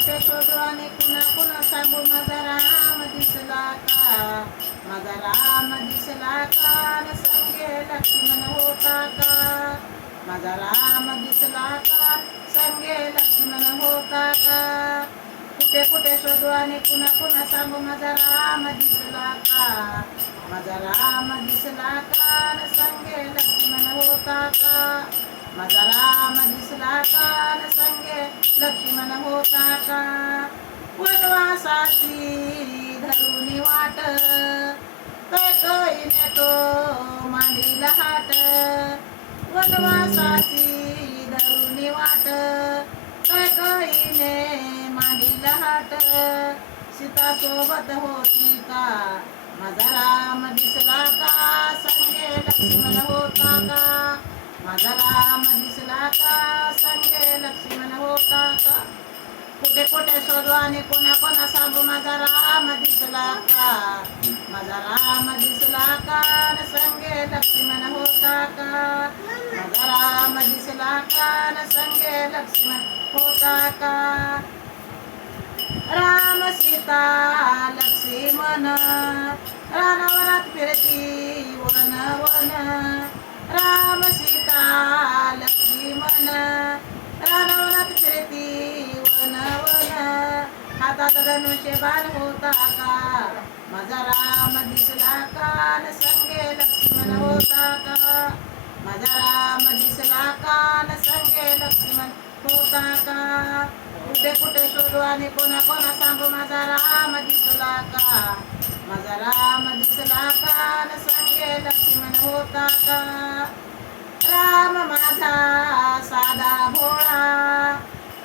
कुठे शोधू आणि कुणा कुणा सांगू माझा राम दिसला का, माझा राम दिसला का, न संगे लक्ष्मण होता का, माझा राम दिसला का, संगे लक्ष्मण होता का. कुठे कुठे शोधू आणि कुणा कुणा सांगू माझा राम दिसला का, माझा राम दिसला का, न संगे लक्ष्मण होता का, माझा राम दिसला का, न संगे लक्ष्मण होता का. वनवासाची धरुणी वाट, कैकईने तो मांडीला हाट, वनवासाची धरुणी वाट, कैकईने मांडीला हाट. सीता सोबत होती का, माझा राम दिसला का, संगे लक्ष्मण होता का, माझा राम दिसला का, संगे लक्ष्मण होता का. कुठे कुठे शोधू आणि कोणा कोणा सांगू माझा राम दिसला का, माझा राम दिसला का, न संगे लक्ष्मण होता का, माझा राम दिसला का, न संगे लक्ष्मण होता का. राम सीता लक्ष्मण रानावनात फिरती वन वन, राम सीता लक्ष्मण रानावनात फिरती वन वन. हातात धनुष्य बाण होता का, माझा राम दिसला का, न संगे लक्ष्मण होता का, माझा राम दिसला का, न संगे लक्ष्मण होता का. कुठे कुठे शोधू आणि कोणा कोणा सांगू माझा राम दिसला का, माझा राम दिसला का, न संगे लक्ष्मण होता का. राम माझा साधा भोळा,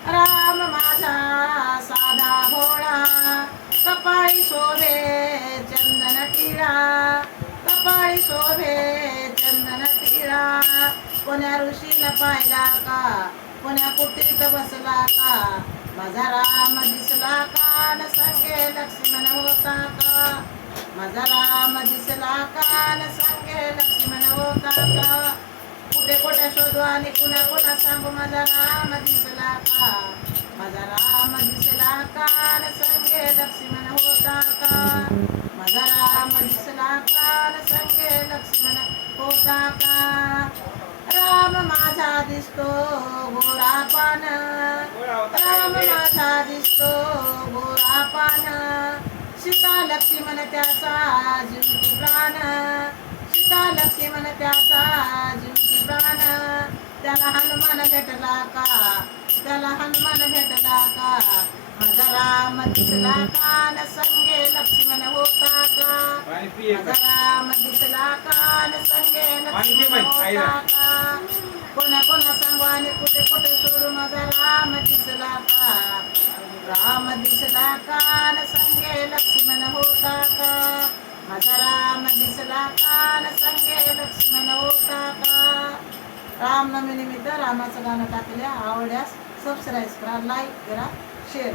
राम माझा साधा भोळा, कपाळी शोभे चंदन टिळा, कपाळी शोभे चंदन टिळा. कोण्या ऋषीनं पाहिला का, कोण्या कुटीत बसला का, माझा राम दिसला का, न संगे लक्ष्मण होता का, माझा राम दिसला का, न संगे लक्ष्मण होता का. कुठे कुठे शोधू आणि कुणा कुणा सांगू माझा राम दिसला का, माझा राम दिसला का, न संगे लक्ष्मण होता का, माझा राम दिसला का, न संगे लक्ष्मण होता का. राम माझा दिसतो गोरा पान, राम माझा दिसतो गोरा पान, सीता लक्ष्मण त्याचा जीवकी प्राण, सीता लक्ष्मण त्याचा जीवकी प्राण. त्याला हनुमान भेटला का, त्याला हनुमान भेटला का, माझा राम दिसला का, न संगे लक्ष्मण होता का, माझा राम दिसला का, न संगे लक्ष्मण होता का. कोणा कोणा सांगू आणि कुठे कुठे शोधू माझा राम दिसला का, राम दिसला का, न संगे लक्ष्मण होता का, माझा राम दिसला का, न संगे लक्ष्मण होता का. रामनवमी निमित्त रामाचं गाणं टाकले. आवडल्यास सबस्क्राईब करा, लाईक करा, शेअर.